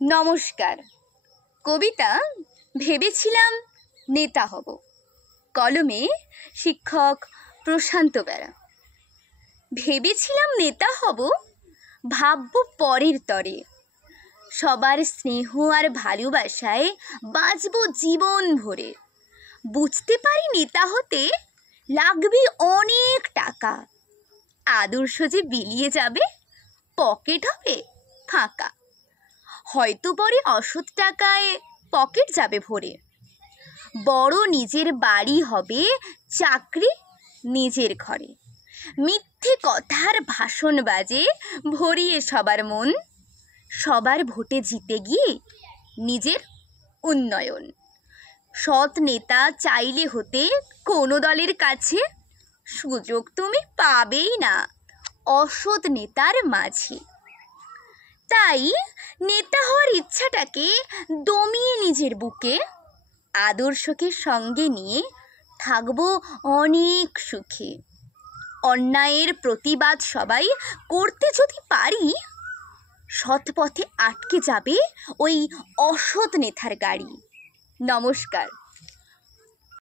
নমস্কার। কবিতা ভেবেছিলাম নেতা হব। কলমে শিক্ষক প্রশান্ত বেরা। ভেবেছিলাম নেতা হব, ভাবব পরের তরে, সবার স্নেহ আর ভালোবাসায় বাঁচব জীবন ভরে। বুঝতে পারি নেতা হতে লাগবে অনেক টাকা, আদর্শ যে বিলিয়ে যাবে, পকেট হবে ফাঁকা। হয়তো পরে অসৎ টাকায় পকেট যাবে ভরে, বড় নিজের বাড়ি হবে, চাকরি নিজের ঘরে। মিথ্যে কথার ভাষণ বাজে ভরিয়ে সবার মন, সবার ভোটে জিতে গিয়ে নিজের উন্নয়ন। সৎ নেতা চাইলে হতে কোনো দলের কাছে সুযোগ তুমি পাবেই না অসৎ নেতার মাঝে। তাই নেতা হওয়ার ইচ্ছাটাকে দমিয়ে নিজের বুকে, আদর্শকে সঙ্গে নিয়ে থাকবো অনেক সুখে। অন্যায়ের প্রতিবাদ সবাই করতে যদি পারি, সৎ পথে আটকে যাবে ওই অসৎ নেতার গাড়ি। নমস্কার।